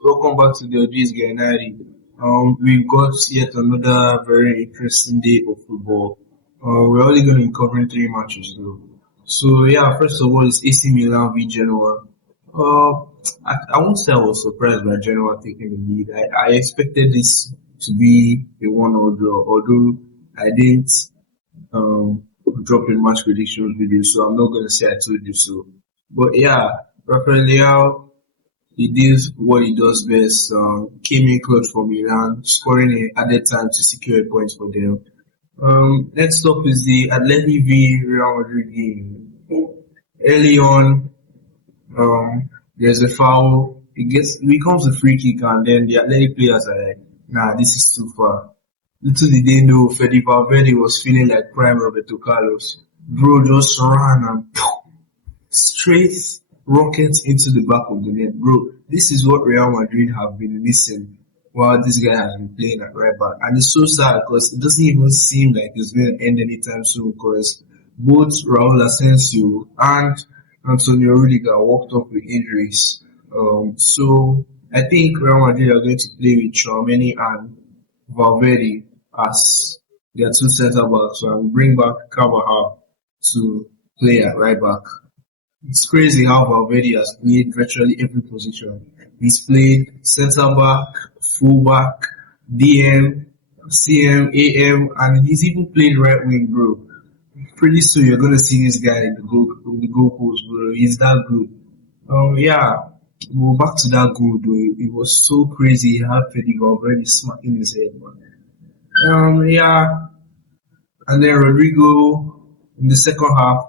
Welcome back to the OG's Gainari. We've got yet another very interesting day of football. We're only going to be covering three matches though. So yeah, first of all, it's AC Milan v Genoa. Uh, I won't say I was surprised by Genoa taking the lead. I expected this to be a one-or draw, although I didn't um, drop in match predictions video, so I'm not going to say I told you so. But yeah, Rafael Leao, he did what he does best. Came in clutch for Milan, scoring a added time to secure a point for them. Next up is the Atleti v Real Madrid game. Early on, there's a foul. It becomes a free kick, and then the Athletic players are like, "Nah, this is too far." Little did they know, Fede Valverde was feeling like prime Roberto Carlos. Bro just ran and straight rockets into the back of the net. Bro, this is what Real Madrid have been missing while this guy has been playing at right back. And it's so sad because it doesn't even seem like it's going to end anytime soon because both Raul Asensio and Antonio Rudiger walked off with injuries. So I think Real Madrid are going to play with Tchouameni and Valverde as their two centre backs and bring back Carvajal to play at right back. It's crazy how Valverde has played virtually every position. He's played centre back, full back, DM, CM, AM, and he's even played right wing, bro. Pretty soon you're gonna see this guy in the goal post, bro. He's that good. Yeah. Well, back to that goal though. It was so crazy. He had Fede Valverde smacking his head, man. Yeah. And then Rodrigo in the second half,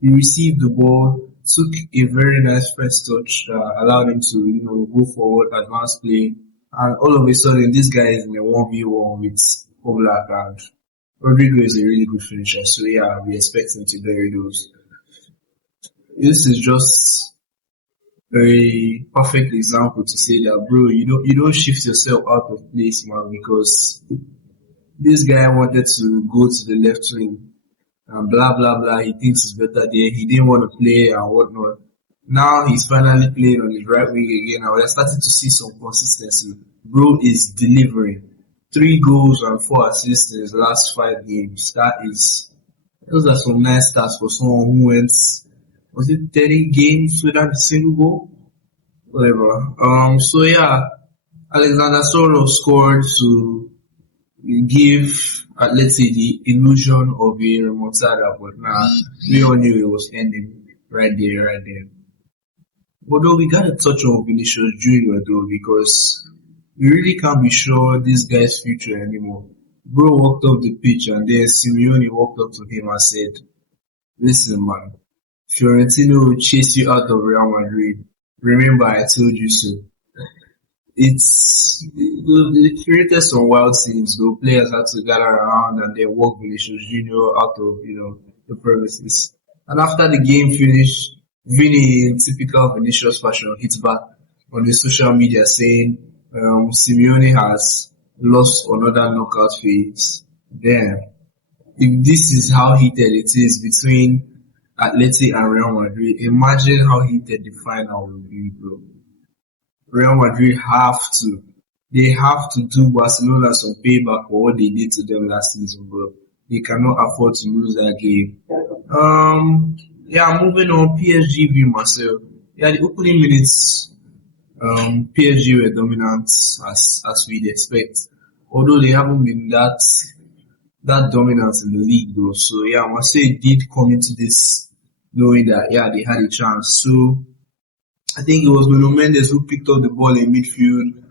he received the ball, took a very nice first touch that allowed him to, go forward, advance play, and all of a sudden this guy is in a 1v1 with Oblak, and Rodrigo is a really good finisher, so yeah, we expect him to bury those. This is just a perfect example to say that, bro, you don't shift yourself out of place, man, because this guy wanted to go to the left wing and blah blah blah. He thinks it's better there. He didn't want to play and whatnot. Now he's finally playing on his right wing again, and we're starting to see some consistency. Bro is delivering 3 goals and 4 assists in his last 5 games. Those are some nice stats for someone who went, was it 30 games without a single goal? Whatever. So yeah, Alexander Soro scored to give, let's say, the illusion of a remontada, but nah, we all knew it was ending right there, right there. Although we gotta touch on Vinicius Junior though, because we really can't be sure this guy's future anymore. Bro walked off the pitch and then Simeone walked up to him and said, "Listen, man, Fiorentino will chase you out of Real Madrid. Remember, I told you so." It created some wild scenes though. Players had to gather around and then walk Vinicius Junior out of, the premises. And after the game finished, Vini, in typical Vinicius fashion, hit back on the social media saying, Simeone has lost another knockout phase. Damn. If this is how heated it is between Atleti and Real Madrid, imagine how heated the final will be, bro. Real Madrid they have to do Barcelona some payback for what they did to them last season, bro. They cannot afford to lose that game. Yeah, moving on, PSG v Marseille. Yeah, the opening minutes, PSG were dominant as we'd expect. Although they haven't been that dominant in the league though. So yeah, Marseille did come into this knowing that yeah, they had a chance. So I think it was Nuno Mendes who picked up the ball in midfield,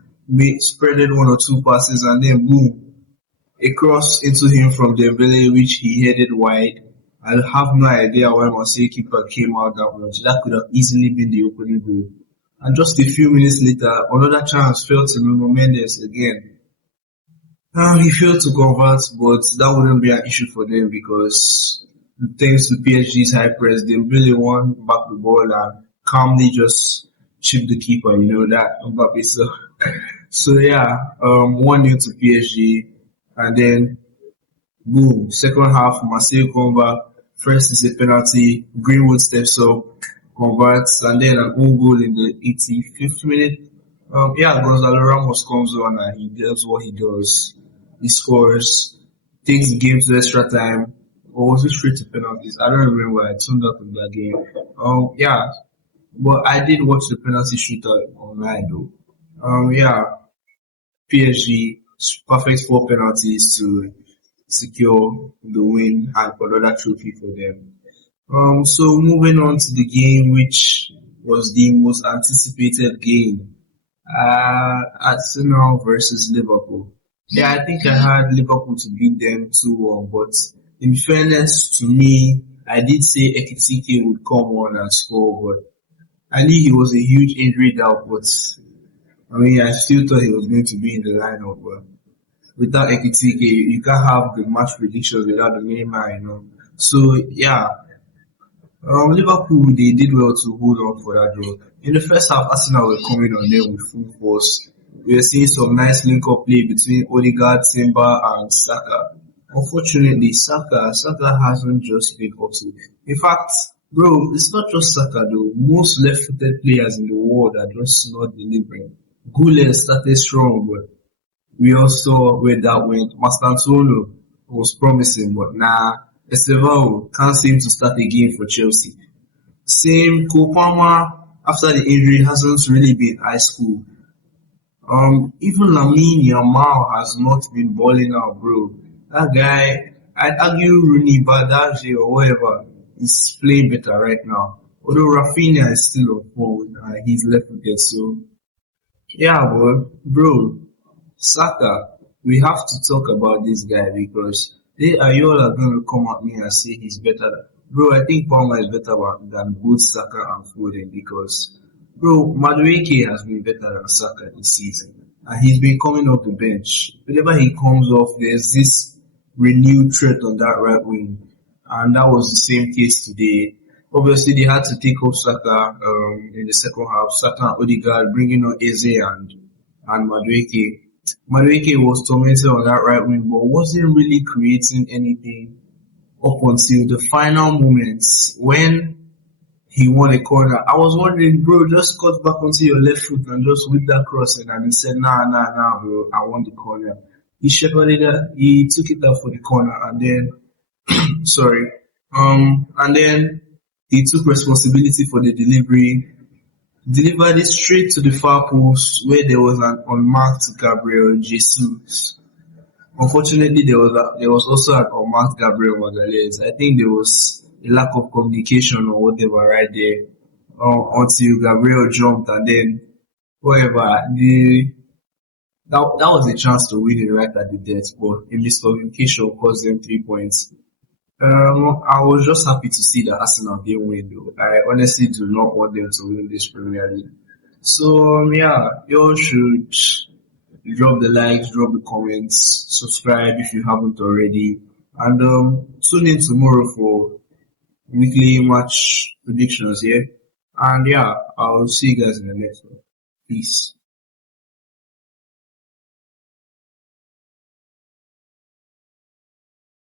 spreaded 1 or 2 passes, and then boom, a cross into him from Dembele, which he headed wide. I have no idea why Marseille keeper came out that much. That could have easily been the opening goal. And just a few minutes later, another chance fell to Nuno Mendes again. He failed to convert, but that wouldn't be an issue for them because thanks to PSG's high press, Dembele won back the ball and calmly just chipped the keeper, that Mbappe. So yeah, 1-0 to PSG, and then boom, second half, Marseille come back. First is a penalty, Greenwood steps up, converts, and then an own goal in the 85th minute. Yeah, Gonzalo Ramos comes on and he does what he does. He scores, takes the game to extra time, or was it straight to penalties? I don't remember. I tuned out of that game. Yeah, but I did watch the penalty shootout online though. Yeah, PSG perfect four penalties to secure the win and another trophy for them. So moving on to the game, which was the most anticipated game, Arsenal versus Liverpool. Yeah, I think I had Liverpool to beat them 2-1, but in fairness to me, I did say Ekitike would come on and score, but I knew he was a huge injury doubt, but I mean, I still thought he was going to be in the lineup, but without Ekitike, you can't have the match predictions without the main man, you know. So yeah, Liverpool, they did well to hold on for that draw. In the first half, Arsenal were coming on them with full force. We were seeing some nice link-up play between Odegaard, Timber, and Saka. Unfortunately, Saka hasn't just been up to. In fact, bro, it's not just Saka though. Most left-footed players in the world are just not delivering. Gullet started strong, but we all saw where that went. Mastantuono was promising, but nah. Estevao can't seem to start again for Chelsea. Same Kopama after the injury hasn't really been high school. Even Lamine Yamal has not been balling out, bro. That guy, I'd argue Rooney Badaji or whatever is playing better right now. Although Rafinha is still on forward, he's left with it. So yeah, bro, Saka, we have to talk about this guy because they are you all are going to come at me and say he's better. Bro, I think Palmer is better than both Saka and Foden because, bro, Madueke has been better than Saka this season. And he's been coming off the bench. Whenever he comes off, there's this renewed threat on that right wing. And that was the same case today. Obviously, they had to take off Saka in the second half. Saka and Odegaard bringing on Eze and Madueke. Madueke was tormented on that right wing, but wasn't really creating anything up until the final moments when he won a corner. I was wondering, bro, just cut back onto your left foot and just whip that cross in. And he said, nah, bro, I want the corner. He shepherded it, he took it out for the corner, and then, sorry, and then he took responsibility for the delivery, delivered it straight to the far post where there was an unmarked Gabriel Jesus. Unfortunately, there was also an unmarked Gabriel Magalhaes. I think there was a lack of communication or whatever right there until Gabriel jumped and then whatever. That was a chance to win it right at the death, but a miscommunication cost them 3 points. I was just happy to see that Arsenal didn't win though. I honestly do not want them to win this Premier League. So yeah, you all should drop the likes, drop the comments, subscribe if you haven't already, and tune in tomorrow for weekly match predictions. Yeah, and yeah, I'll see you guys in the next one. Peace.